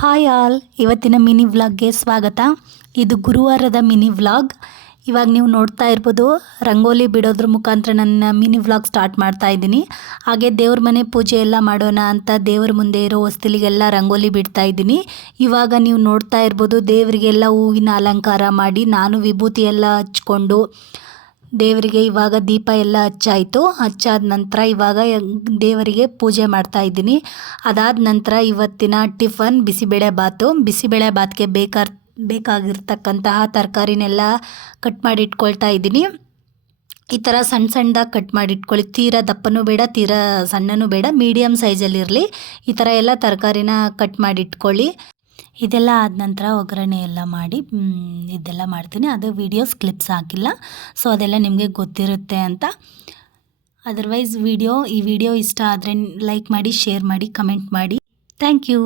Hi all, ಇವತ್ತಿನ mini ವ್ಲಾಗ್ಗೆ ಸ್ವಾಗತ. ಇದು ಗುರುವಾರದ ಮಿನಿ ವ್ಲಾಗ್. ಇವಾಗ ನೀವು ನೋಡ್ತಾ ಇರ್ಬೋದು, ರಂಗೋಲಿ ಬಿಡೋದ್ರ ಮುಖಾಂತರ ನನ್ನ ಮಿನಿ ವ್ಲಾಗ್ ಸ್ಟಾರ್ಟ್ ಮಾಡ್ತಾ ಇದ್ದೀನಿ. ಹಾಗೆ ದೇವ್ರ ಮನೆ ಪೂಜೆ ಎಲ್ಲ ಮಾಡೋಣ ಅಂತ ದೇವ್ರ ಮುಂದೆ ಇರೋ ಹೊಸ್ತಿಲಿಗೆಲ್ಲ ರಂಗೋಲಿ ಬಿಡ್ತಾ ಇದ್ದೀನಿ. ಇವಾಗ ನೀವು ನೋಡ್ತಾ ಇರ್ಬೋದು, ದೇವರಿಗೆಲ್ಲ ಹೂವಿನ ಅಲಂಕಾರ ಮಾಡಿ ನಾನು ವಿಭೂತಿ ಎಲ್ಲ ಹಚ್ಕೊಂಡು ದೇವರಿಗೆ ಇವಾಗ ದೀಪ ಎಲ್ಲ ಹಚ್ಚಾಯಿತು. ಹಚ್ಚಾದ ನಂತರ ಇವಾಗ ದೇವರಿಗೆ ಪೂಜೆ ಮಾಡ್ತಾ ಇದ್ದೀನಿ. ಅದಾದ ನಂತರ ಇವತ್ತಿನ ಟಿಫನ್ ಬಿಸಿಬೇಳೆ ಬಾತ್ಗೆ ಬೇಕಾಗಿರ್ತಕ್ಕಂತಹ ತರಕಾರಿನೆಲ್ಲ ಕಟ್ ಮಾಡಿ ಇಟ್ಕೊಳ್ತಾ ಇದ್ದೀನಿ. ಈ ಥರ ಸಣ್ಣದಾಗಿ ಕಟ್ ಮಾಡಿ ಇಟ್ಕೊಳ್ಳಿ. ತೀರಾ ದಪ್ಪನೂ ಬೇಡ, ತೀರಾ ಸಣ್ಣನೂ ಬೇಡ, ಮೀಡಿಯಮ್ ಸೈಜಲ್ಲಿರಲಿ. ಈ ಥರ ಎಲ್ಲ ತರಕಾರಿನ ಕಟ್ ಮಾಡಿ ಇಟ್ಕೊಳ್ಳಿ. ಇದೆಲ್ಲ ಆದ ನಂತರ ಒಗ್ಗರಣೆ ಎಲ್ಲ ಮಾಡಿ ಇದೆಲ್ಲ ಮಾಡ್ತೀನಿ. ಅದು ವೀಡಿಯೋಸ್ ಕ್ಲಿಪ್ಸ್ ಹಾಕಿಲ್ಲ, ಸೊ ಅದೆಲ್ಲ ನಿಮಗೆ ಗೊತ್ತಿರುತ್ತೆ ಅಂತ. ಅದರ್ವೈಸ್ ಈ ವಿಡಿಯೋ ಇಷ್ಟ ಆದರೆ ಲೈಕ್ ಮಾಡಿ, ಶೇರ್ ಮಾಡಿ, ಕಮೆಂಟ್ ಮಾಡಿ. Thank you.